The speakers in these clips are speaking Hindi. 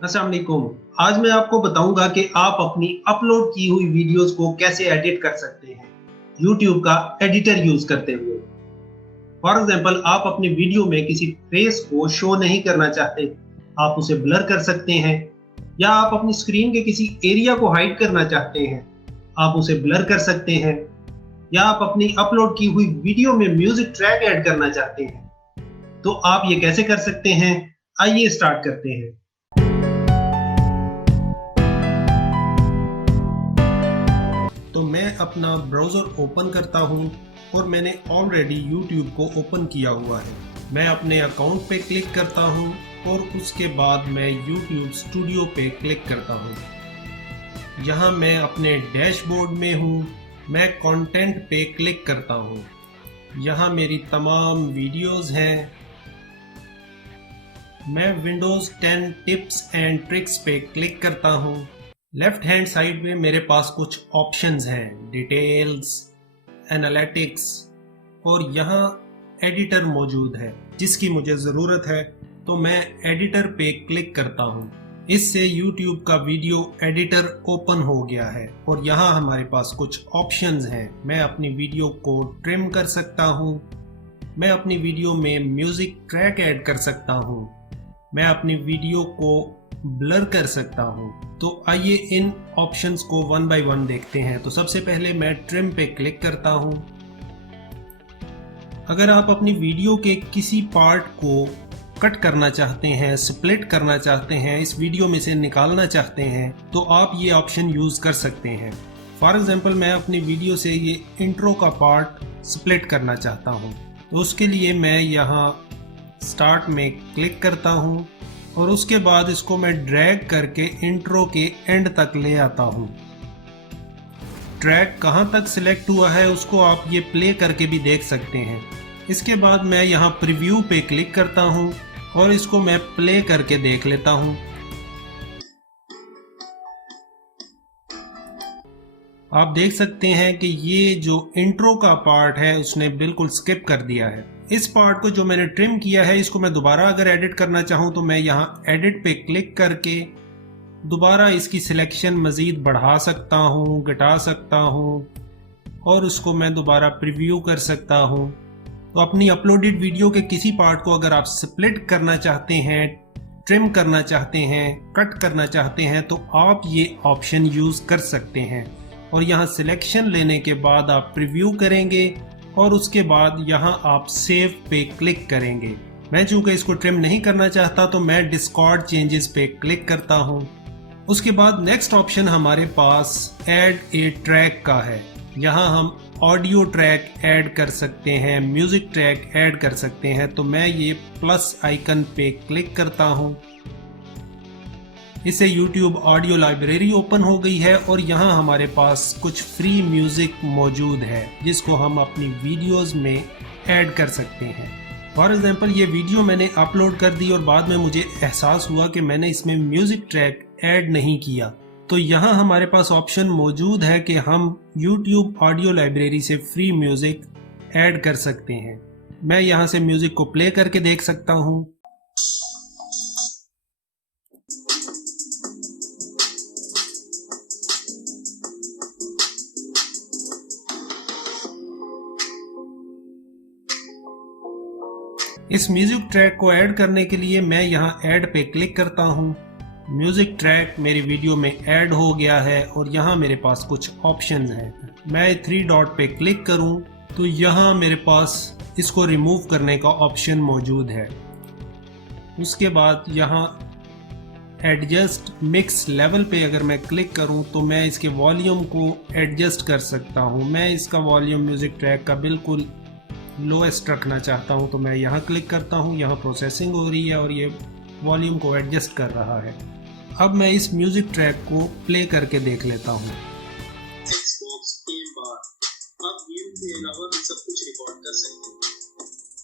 अस्सलाम वालेकुम। आज मैं आपको बताऊंगा कि आप अपनी अपलोड की हुई वीडियोस को कैसे एडिट कर सकते हैं YouTube का एडिटर यूज करते हुए। फॉर एग्जांपल, आप अपनी वीडियो में किसी फेस को शो नहीं करना चाहते, आप उसे ब्लर कर सकते हैं, या आप अपनी स्क्रीन के किसी एरिया को हाइड करना चाहते हैं, आप उसे ब्लर कर सकते हैं, या आप अपनी अपलोड की हुई वीडियो में म्यूजिक ट्रैक ऐड करना चाहते हैं। तो आप ये कैसे कर सकते हैं? आइए स्टार्ट करते हैं। तो मैं अपना ब्राउज़र ओपन करता हूँ और मैंने ऑलरेडी YouTube को ओपन किया हुआ है। मैं अपने अकाउंट पे क्लिक करता हूँ और उसके बाद मैं YouTube स्टूडियो पे क्लिक करता हूँ। यहाँ मैं अपने डैशबोर्ड में हूँ। मैं कंटेंट पे क्लिक करता हूँ। यहाँ मेरी तमाम वीडियोज़ हैं। मैं विंडोज़ 10 टिप्स एंड ट्रिक्स पे क्लिक करता हूँ। लेफ्ट हैंड साइड में मेरे पास कुछ ऑप्शंस हैं, डिटेल्स, एनालिटिक्स, और यहाँ एडिटर मौजूद है जिसकी मुझे ज़रूरत है, तो मैं एडिटर पे क्लिक करता हूँ। इससे YouTube का वीडियो एडिटर ओपन हो गया है और यहाँ हमारे पास कुछ ऑप्शंस हैं। मैं अपनी वीडियो को ट्रिम कर सकता हूँ, मैं अपनी वीडियो में म्यूज़िक ट्रैक ऐड कर सकता हूँ, मैं अपनी वीडियो को ब्लर कर सकता हूँ। तो आइए इन ऑप्शंस को वन बाय वन देखते हैं। तो सबसे पहले मैं ट्रिम पे क्लिक करता हूँ। अगर आप अपनी वीडियो के किसी पार्ट को कट करना चाहते हैं, स्प्लिट करना चाहते हैं, इस वीडियो में से निकालना चाहते हैं, तो आप ये ऑप्शन यूज़ कर सकते हैं। फॉर एग्जांपल, मैं अपनी वीडियो से ये इंट्रो का पार्ट स्प्लिट करना चाहता हूँ, तो उसके लिए मैं यहाँ स्टार्ट में क्लिक करता हूँ और उसके बाद इसको मैं ड्रैग करके इंट्रो के एंड तक ले आता हूँ। ट्रैक कहाँ तक सिलेक्ट हुआ है उसको आप ये प्ले करके भी देख सकते हैं। इसके बाद मैं यहाँ प्रीव्यू पे क्लिक करता हूँ और इसको मैं प्ले करके देख लेता हूँ। आप देख सकते हैं कि ये जो इंट्रो का पार्ट है उसने बिल्कुल स्किप कर दिया है। इस पार्ट को जो मैंने ट्रिम किया है, इसको मैं दोबारा अगर एडिट करना चाहूँ तो मैं यहाँ एडिट पे क्लिक करके दोबारा इसकी सिलेक्शन मज़ीद बढ़ा सकता हूँ, घटा सकता हूँ, और उसको मैं दोबारा प्रीव्यू कर सकता हूँ। तो अपनी अपलोडेड वीडियो के किसी पार्ट को अगर आप स्प्लिट करना चाहते हैं, ट्रिम करना चाहते हैं, कट करना चाहते हैं, तो आप ये ऑप्शन यूज़ कर सकते हैं। और यहाँ सिलेक्शन लेने के बाद आप प्रीव्यू करेंगे और उसके बाद यहाँ आप सेव पे क्लिक करेंगे। मैं चूँकि इसको ट्रिम नहीं करना चाहता तो मैं डिस्कॉर्ड चेंजेस पे क्लिक करता हूँ। उसके बाद नेक्स्ट ऑप्शन हमारे पास ऐड ए ट्रैक का है। यहाँ हम ऑडियो ट्रैक ऐड कर सकते हैं, म्यूज़िक ट्रैक ऐड कर सकते हैं। तो मैं ये प्लस आइकन पे क्लिक करता हूँ। इससे YouTube ऑडियो लाइब्रेरी ओपन हो गई है और यहाँ हमारे पास कुछ फ्री म्यूज़िक मौजूद है जिसको हम अपनी वीडियोस में ऐड कर सकते हैं। फॉर एग्जांपल, ये वीडियो मैंने अपलोड कर दी और बाद में मुझे एहसास हुआ कि मैंने इसमें म्यूज़िक ट्रैक ऐड नहीं किया। तो यहाँ हमारे पास ऑप्शन मौजूद है कि हम YouTube ऑडियो लाइब्रेरी से फ्री म्यूज़िक ऐड कर सकते हैं। मैं यहाँ से म्यूज़िक को प्ले करके देख सकता हूँ। इस म्यूज़िक ट्रैक को ऐड करने के लिए मैं यहाँ ऐड पे क्लिक करता हूँ। म्यूज़िक ट्रैक मेरी वीडियो में ऐड हो गया है और यहाँ मेरे पास कुछ ऑप्शंस हैं। मैं 3 डॉट पे क्लिक करूँ तो यहाँ मेरे पास इसको रिमूव करने का ऑप्शन मौजूद है। उसके बाद यहाँ एडजस्ट मिक्स लेवल पे अगर मैं क्लिक करूँ तो मैं इसके वॉल्यूम को एडजस्ट कर सकता हूँ। मैं इसका वॉल्यूम म्यूज़िक ट्रैक का बिल्कुल लोएस्ट रखना चाहता हूं, तो मैं यहां क्लिक करता हूं। यहां प्रोसेसिंग हो रही है और ये वॉल्यूम को एडजस्ट कर रहा है। अब मैं इस म्यूजिक ट्रैक को प्ले करके देख लेता हूं। आप गेम के अलावा भी सब कुछ रिकॉर्ड कर सकते हैं।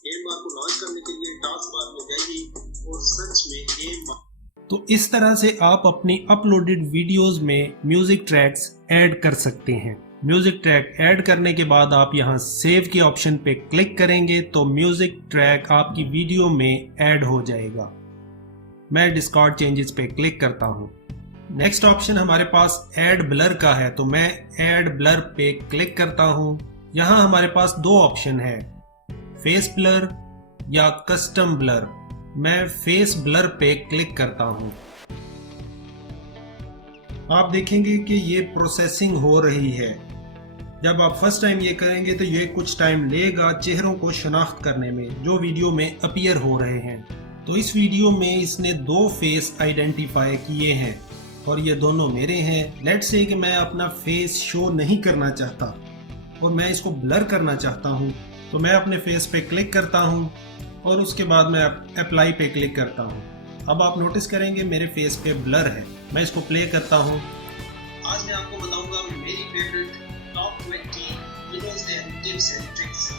गेम बार को लॉन्च करने के लिए टास्क बार में जाइए और सर्च में गेम बार। तो इस तरह से आप अपनी अपलोडेड वीडियोस में म्यूजिक ट्रैक्स ऐड कर सकते हैं। म्यूजिक ट्रैक ऐड करने के बाद आप यहाँ सेव के ऑप्शन पे क्लिक करेंगे तो म्यूजिक ट्रैक आपकी वीडियो में ऐड हो जाएगा। मैं डिस्कॉर्ड चेंजेस पे क्लिक करता हूँ। नेक्स्ट ऑप्शन हमारे पास ऐड ब्लर का है, तो मैं ऐड ब्लर पे क्लिक करता हूँ। यहाँ हमारे पास दो ऑप्शन है, फेस ब्लर या कस्टम ब्लर। मैं फेस ब्लर पे क्लिक करता हूँ। आप देखेंगे कि ये प्रोसेसिंग हो रही है। जब आप फर्स्ट टाइम ये करेंगे तो ये कुछ टाइम लेगा चेहरों को शनाख्त करने में जो वीडियो में अपीयर हो रहे हैं। तो इस वीडियो में इसने दो फेस आइडेंटिफाई किए हैं और ये दोनों मेरे हैं। लेट्स से कि मैं अपना फेस शो नहीं करना चाहता और मैं इसको ब्लर करना चाहता हूँ, तो मैं अपने फेस पे क्लिक करता हूँ और उसके बाद मैं अप्लाई पे क्लिक करता हूँ। अब आप नोटिस करेंगे मेरे फेस पे ब्लर है। मैं इसको प्ले करता हूँ। आज मैं आपको बताऊंगा मेरी favourite top 20 Windows 10 tips and tricks.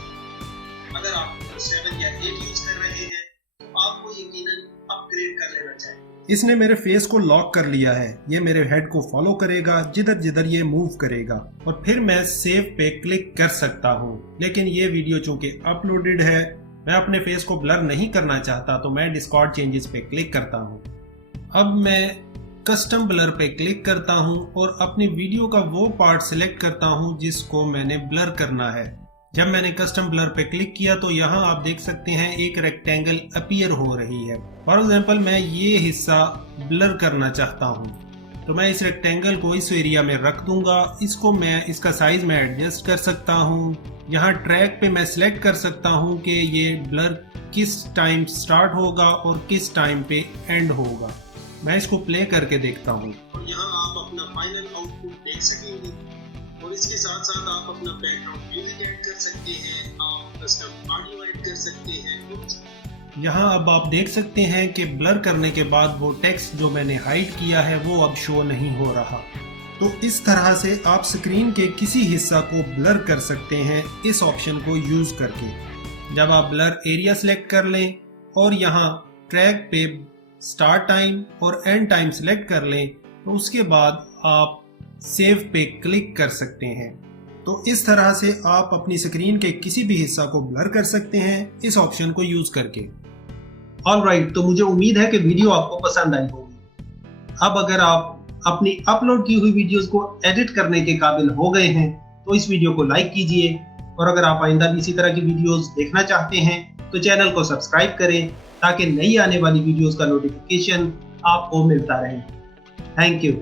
अगर आप 7 या 8 यूज कर रहे हैं तो आपको यकीनन अपग्रेड कर लेना चाहिए। इसने मेरे फेस को लॉक कर लिया है। ये मेरे हेड को फॉलो करेगा जिधर जिधर ये मूव करेगा और फिर मैं सेव पे क्लिक कर सकता हूँ। लेकिन ये वीडियो चूंकि अपलोडेड है, मैं अपने फेस को ब्लर नहीं करना चाहता, तो मैं डिस्कॉर्ड चेंजेस पे क्लिक करता हूँ। अब मैं कस्टम ब्लर पे क्लिक करता हूँ और अपनी वीडियो का वो पार्ट सिलेक्ट करता हूँ जिसको मैंने ब्लर करना है। जब मैंने कस्टम ब्लर पे क्लिक किया तो यहाँ आप देख सकते हैं एक रेक्टेंगल अपीयर हो रही है। फॉर एग्जांपल मैं ये हिस्सा ब्लर करना चाहता हूँ, तो मैं इस रेक्टेंगल को इस एरिया में रख दूंगा। इसका साइज मैं एडजस्ट कर सकता हूँ। यहाँ ट्रैक पे मैं सिलेक्ट कर सकता हूँ कि ये ब्लर किस टाइम स्टार्ट होगा और किस टाइम पे एंड होगा। मैं इसको प्ले करके देखता हूँ और यहाँ आप अपना फाइनल आउटपुट देख सकेंगे और इसके साथ साथ आप अपना बैकग्राउंड म्यूजिक ऐड कर सकते हैं, आप कस्टम ऑडियो ऐड कर सकते हैं। यहाँ अब आप देख सकते हैं कि ब्लर करने के बाद वो टेक्स्ट जो मैंने हाइड किया है वो अब शो नहीं हो रहा। तो इस तरह से आप स्क्रीन के किसी हिस्सा को ब्लर कर सकते हैं इस ऑप्शन को यूज करके। जब आप ब्लर एरिया सिलेक्ट कर लें और यहाँ ट्रैक पे स्टार्ट टाइम और एंड टाइम सिलेक्ट कर लें, तो उसके बाद आप सेव पे क्लिक कर सकते हैं। तो इस तरह से आप अपनी स्क्रीन के किसी भी हिस्सा को ब्लर कर सकते हैं इस ऑप्शन को यूज करके। ऑलराइट, तो मुझे उम्मीद है कि वीडियो आपको पसंद आई होगी। अब अगर आप अपनी अपलोड की हुई वीडियोस को एडिट करने के काबिल हो गए हैं तो इस वीडियो को लाइक कीजिए और अगर आप आइंदा भी इसी तरह की वीडियोस देखना चाहते हैं तो चैनल को सब्सक्राइब करें ताकि नई आने वाली वीडियोस का नोटिफिकेशन आपको मिलता रहे। Thank you.